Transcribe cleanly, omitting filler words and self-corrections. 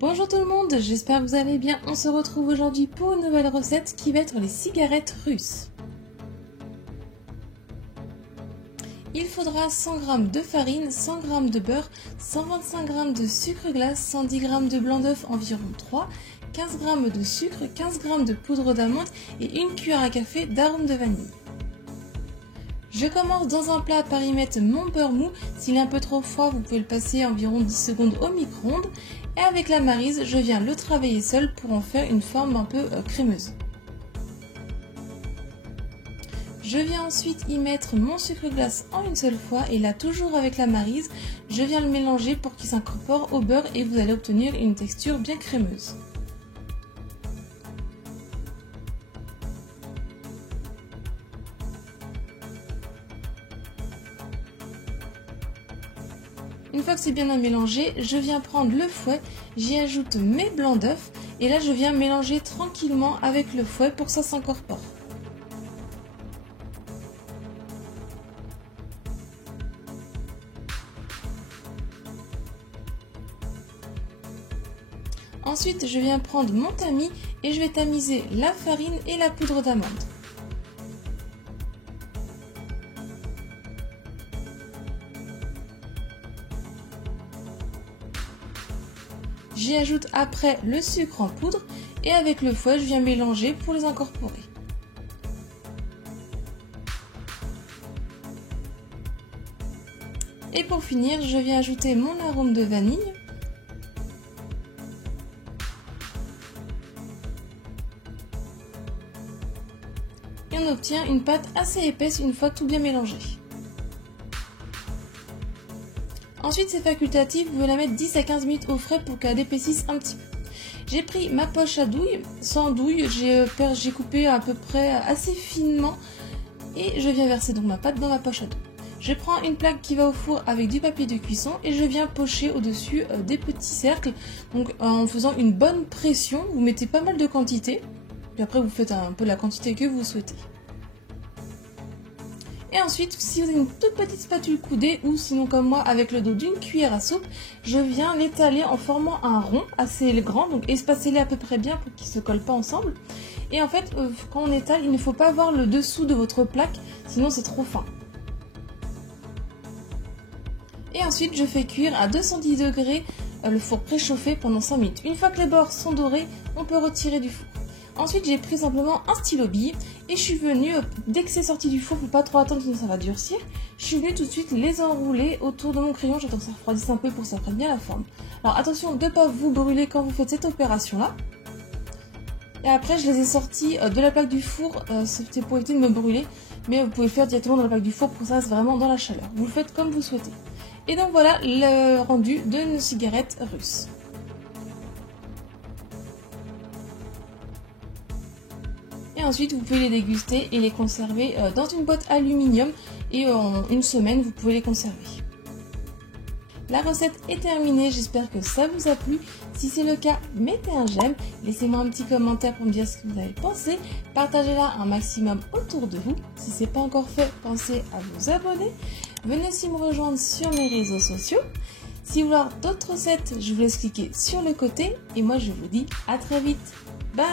Bonjour tout le monde, j'espère que vous allez bien. On se retrouve aujourd'hui pour une nouvelle recette qui va être les cigarettes russes. Il faudra 100 g de farine, 100 g de beurre, 125 g de sucre glace, 110 g de blanc d'œuf environ 3, 15 g de sucre, 15 g de poudre d'amande et une cuillère à café d'arôme de vanille. Je commence dans un plat par y mettre mon beurre mou. S'il est un peu trop froid, vous pouvez le passer environ 10 secondes au micro-ondes. Et avec la maryse, je viens le travailler seul pour en faire une forme un peu crémeuse. Je viens ensuite y mettre mon sucre glace en une seule fois et là toujours avec la maryse, je viens le mélanger pour qu'il s'incorpore au beurre et vous allez obtenir une texture bien crémeuse. Une fois que c'est bien mélangé, je viens prendre le fouet, j'y ajoute mes blancs d'œufs et là je viens mélanger tranquillement avec le fouet pour que ça s'incorpore. Ensuite, je viens prendre mon tamis et je vais tamiser la farine et la poudre d'amande. J'y ajoute après le sucre en poudre et avec le fouet, je viens mélanger pour les incorporer. Et pour finir, je viens ajouter mon arôme de vanille. Et on obtient une pâte assez épaisse une fois tout bien mélangé. Ensuite, c'est facultatif, vous pouvez la mettre 10 à 15 minutes au frais pour qu'elle épaississe un petit peu. J'ai pris ma poche à douille, sans douille, j'ai coupé à peu près assez finement et je viens verser donc ma pâte dans ma poche à douille. Je prends une plaque qui va au four avec du papier de cuisson et je viens pocher au-dessus des petits cercles. Donc en faisant une bonne pression, vous mettez pas mal de quantité, puis après vous faites un peu la quantité que vous souhaitez. Et ensuite, si vous avez une toute petite spatule coudée ou sinon comme moi avec le dos d'une cuillère à soupe, je viens l'étaler en formant un rond assez grand, donc espacez-les à peu près bien pour qu'ils ne se collent pas ensemble. Et en fait, quand on étale, il ne faut pas voir le dessous de votre plaque, sinon c'est trop fin. Et ensuite, je fais cuire à 210 degrés le four préchauffé pendant 5 minutes. Une fois que les bords sont dorés, on peut retirer du four. Ensuite, j'ai pris simplement un stylo bille et je suis venue, dès que c'est sorti du four, pour pas trop attendre sinon ça va durcir, je suis venue tout de suite les enrouler autour de mon crayon. J'attends que ça refroidisse un peu pour que ça prenne bien la forme. Alors attention de ne pas vous brûler quand vous faites cette opération-là. Et après, je les ai sortis de la plaque du four, c'était pour éviter de me brûler, mais vous pouvez le faire directement dans la plaque du four pour que ça reste vraiment dans la chaleur. Vous le faites comme vous souhaitez. Et donc voilà le rendu de nos cigarettes russes. Et ensuite, vous pouvez les déguster et les conserver dans une boîte aluminium et en une semaine, vous pouvez les conserver. La recette est terminée, j'espère que ça vous a plu. Si c'est le cas, mettez un j'aime, laissez-moi un petit commentaire pour me dire ce que vous avez pensé. Partagez-la un maximum autour de vous. Si ce n'est pas encore fait, pensez à vous abonner. Venez aussi me rejoindre sur mes réseaux sociaux. Si vous voulez d'autres recettes, je vous laisse cliquer sur le côté. Et moi, je vous dis à très vite. Bye!